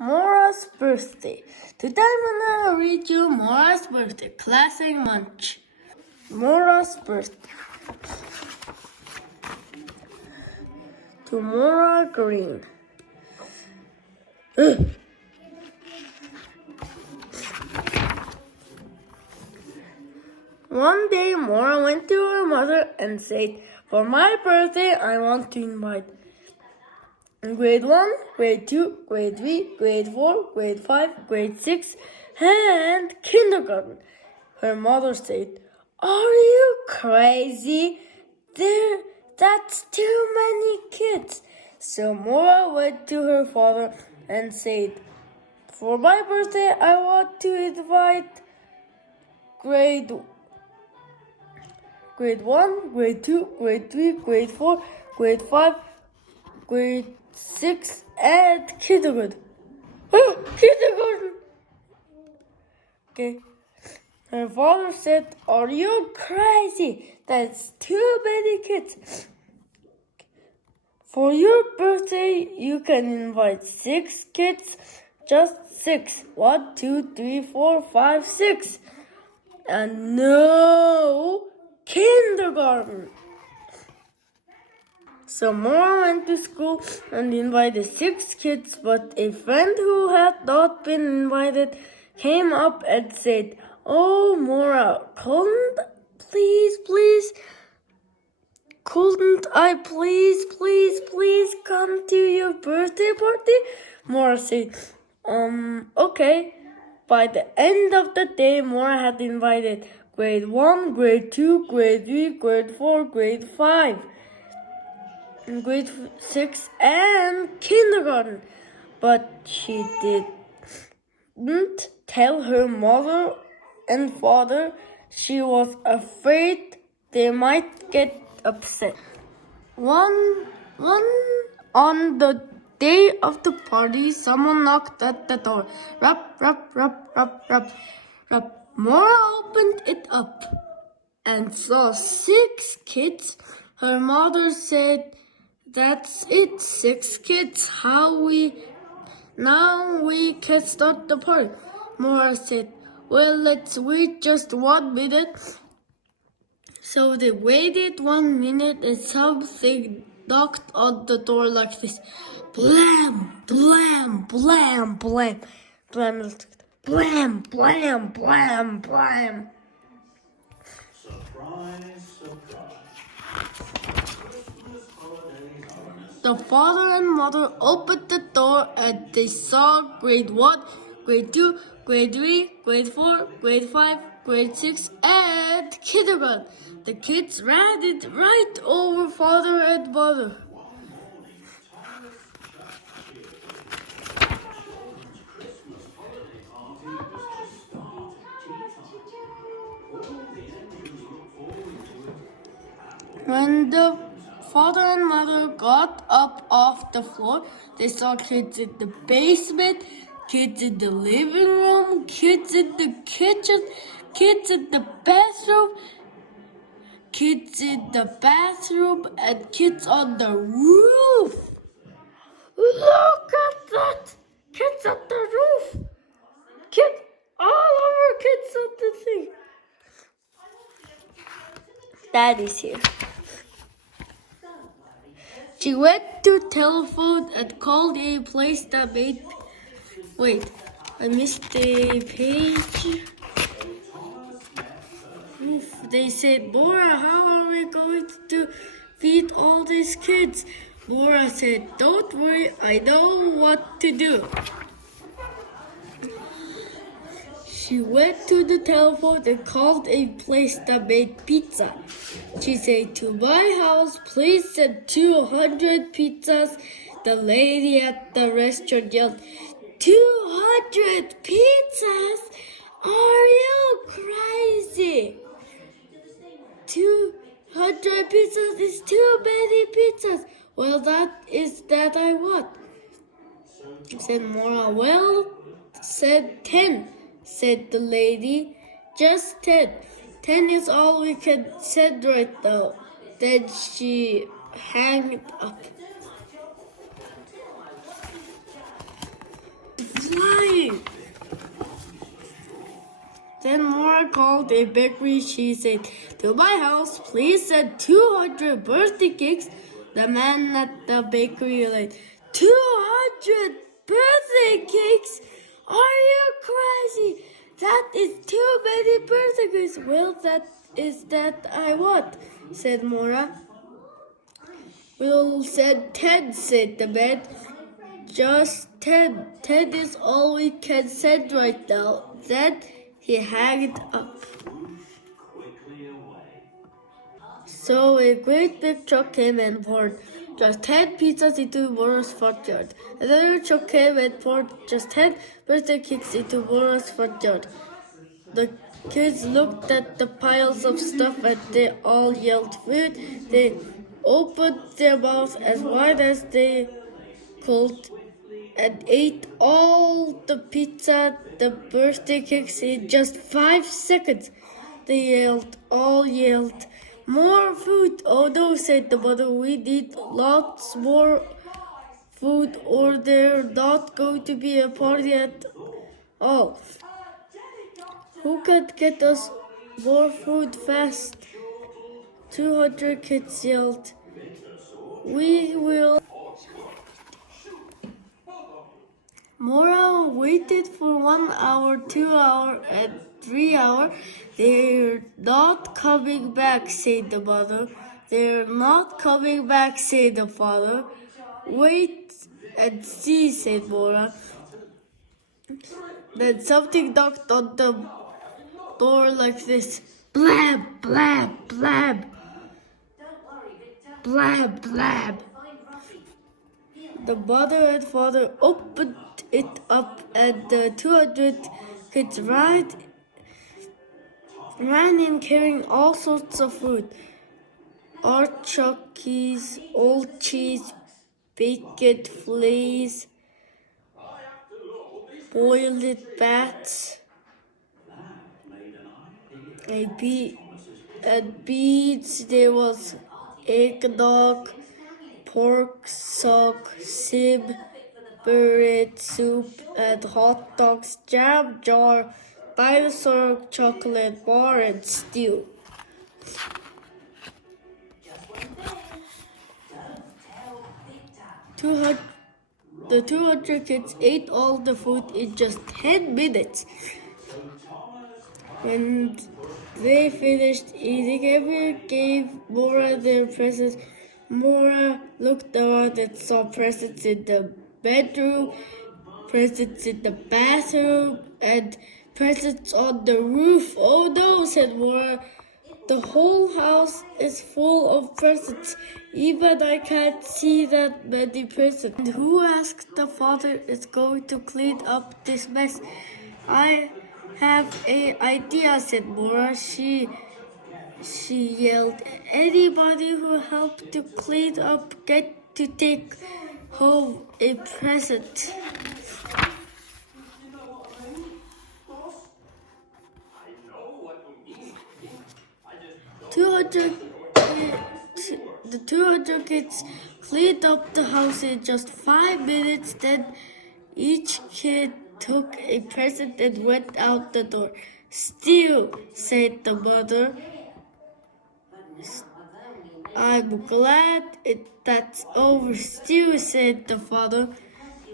Mora's birthday. Today I'm gonna read you Mora's birthday. Classic Munch. Mora's birthday. To Mora Green. One day Mora went to her mother and said, "For my birthday I want to invite grade 1, grade 2, grade 3, grade 4, grade 5, grade 6, and kindergarten." Her mother said, "Are you crazy? That's too many kids." So Mora went to her father and said, "For my birthday, I want to invite grade 1, grade 2, grade 3, grade 4, grade 5, grade 6, and kindergarten." Kindergarten! Okay. Her father said, "Are you crazy? That's too many kids. For your birthday, you can invite 6 kids. Just 6. 1, 2, 3, 4, 5, 6. And no kindergarten." So Mora went to school and invited 6 kids, but a friend who had not been invited came up and said, "Oh, Mora, couldn't I please come to your birthday party?" Mora said, okay." By the end of the day, Mora had invited grade 1, grade 2, grade 3, grade 4, grade 5, grade 6, and kindergarten. But she didn't tell her mother and father. She was afraid they might get upset. One on the day of the party, someone knocked at the door. Rap, rap, rap, rap, rap, rap. Mora opened it up and saw 6 kids. Her mother said, "That's it, 6 kids. Now we can start the party." Mora said, "Well, let's wait just 1 minute." So they waited 1 minute and something knocked on the door like this. Blam, blam, blam, blam, blam, blam, blam, blam, blam. Surprise, surprise. The father and mother opened the door and they saw grade 1, grade 2, grade 3, grade 4, grade 5, grade 6, and kindergarten. The kids ran it right over father and mother. When the father and mother got up off the floor, they saw kids in the basement, kids in the living room, kids in the kitchen, kids in the bathroom, and kids on the roof. Look at that! Kids on the roof! All our kids on the thing. Daddy's here. She went to telephone and called a place that made... Wait, I missed a page. They said, "Mora, how are we going to feed all these kids?" Mora said, "Don't worry, I know what to do." She went to the telephone and called a place that made pizza. She said, "To my house, please send 200 pizzas." The lady at the restaurant yelled, 200 pizzas? Are you crazy? 200 pizzas is too many pizzas. "Well, that is that I want," said Mora. "Well, said 10, said the lady. "Just 10. 10 is all we can send right now." Then she hung up. Then Mora called a bakery. She said, "To my house, please send 200 birthday cakes." The man at the bakery replied, 200 birthday cakes? Are you crazy? That is too many birthday cakes. Well, that is that I want, said Mora. We'll send 10, said the man. Just 10. 10 is all we can send right now. Then he hanged up. So a great big truck came and poured just 10 pizzas into Mora's front yard. Another truck came and poured just 10 birthday cakes into Mora's front yard. The kids looked at the piles of stuff and they all yelled food. They opened their mouths as wide as they could and ate all the pizza, the birthday cakes in just 5 seconds. They all yelled, more food. Oh no, said the mother, we need lots more food or there's not going to be a party at all. Who can get us more food fast? 200 kids yelled. We will. Mora waited for 1 hour, 2 hours, and 3 hours. They're not coming back, said the mother. They're not coming back, said the father. Wait and see, said Mora. Then something knocked on the door like this. Blab, blab, blab. Blab, blab. The mother and father opened it up and the 200 kids ran in carrying all sorts of food. Artichokes, old cheese, bacon fillets, boiled bats, and beans. There was eggnog, pork sock, sib, bread soup, and hot dogs, jam jar, dinosaur chocolate bar, and stew. The 200 kids ate all the food in just 10 minutes. When they finished eating, everyone gave Mora their presents. Mora looked around and saw presents in the bedroom, presents in the bathroom, and presents on the roof. Oh no, said Mora. The whole house is full of presents. Even I can't see that many presents. And who asked the father is going to clean up this mess? I have an idea, said Mora. She yelled. Anybody who helped to clean up get to take home a present. The 200 kids cleaned up the house in just 5 minutes. Then each kid took a present and went out the door. Still, said the mother, I'm glad that's over. Still, said the father,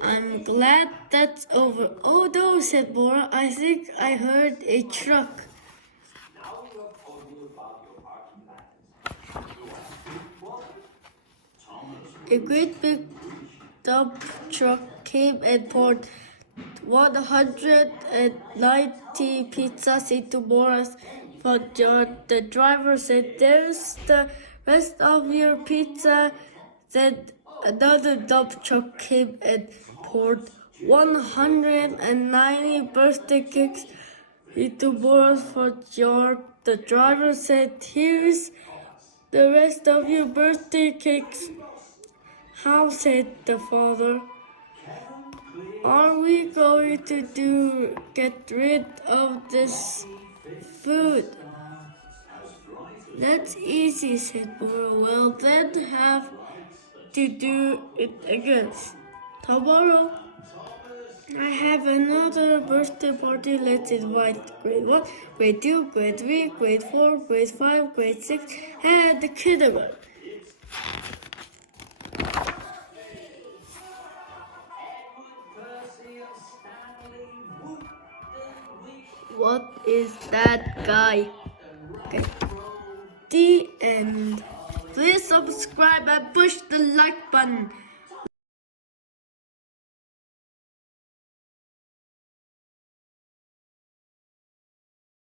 I'm glad that's over. Oh no, said Mora, I think I heard a truck. A great big dump truck came and poured 190 pizzas into Mora's front yard. The driver said, there's the rest of your pizza. Then another dump truck came and poured 190 birthday cakes into Mora's front yard. The driver said, here's the rest of your birthday cakes. How, said the father. Are we going to get rid of this food? That's easy, said Mora. Well, then have to do it again tomorrow. I have another birthday party. Let's invite grade 1, grade 2, grade 3, grade 4, grade 5, grade 6, and the kindergarten. What is that guy? Okay. The end. Please subscribe and push the like button.